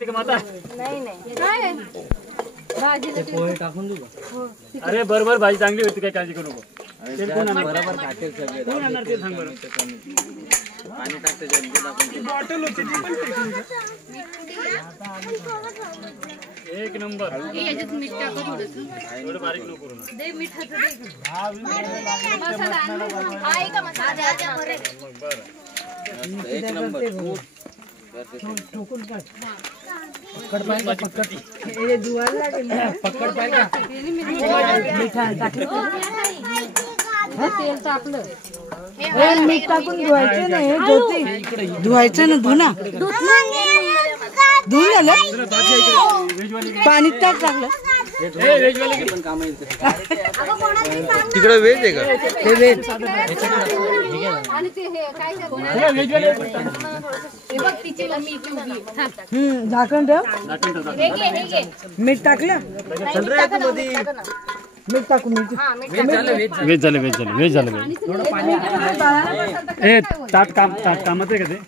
नाही नाही काय भाजीला पोहे टाकून देऊ का? अरे बरोबर भाजी चांगली होती, काय काळजी करू नको. तेल कोण आणणार? बरोबर खाते सगळे. कोण आणणार ते सांग बरं. पाणी टाकते जल्दी टाकून. बॉटल होती ती पण एक नंबर. याच्यात मीठ टाका थोडंसं. थोडं बारीक नको करू ना. दे मिठाचं दे. मसाला आहे का मसाला द्यायचा बरं. मग बरं. एक नंबर. ठोकून काढ. पकड पाहिजे पकड. हे धुवायला लागेल ना. पकड पाहिजे. मीठ टाकलं हे तेल टाकलं हे मीठ टाकून धुवायचं नाही ज्योती धुवायचं ना धुना धुवून झालं पाणी टाकलं पण काम येईल तिकडे वेज आहे का ते वेज आणि ते हे काय हे बघ तिचे मीठ उभी. झाकण ठेव हे घे हे घे. मीठ टाकलं टाका ना. मीठ टाकू मीठ वेज झालं. ए ताट कामाचं आहे का ते?